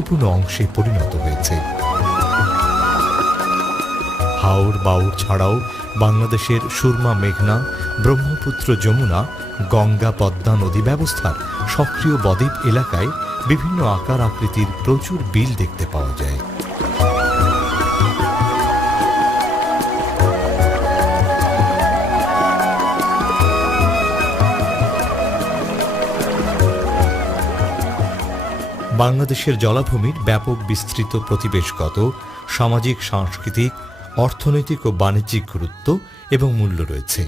গুরুত্বপূর্ণ অংশে পরিণত হয়েছে। হাওর বাউর ছাড়াও বাংলাদেশের সুরমা মেঘনা, ব্রহ্মপুত্র যমুনা, গঙ্গা পদ্মা নদী ব্যবস্থার সক্রিয় বদ্বীপ এলাকায় বিভিন্ন আকার আকৃতির প্রচুর বিল দেখতে পাওয়া যায়। বাংলাদেশের জলাভূমির ব্যাপক বিস্তৃত প্রতিবেশগত, সামাজিক, সাংস্কৃতিক, অর্থনৈতিক ও বাণিজ্যিক গুরুত্ব এবং মূল্য রয়েছে।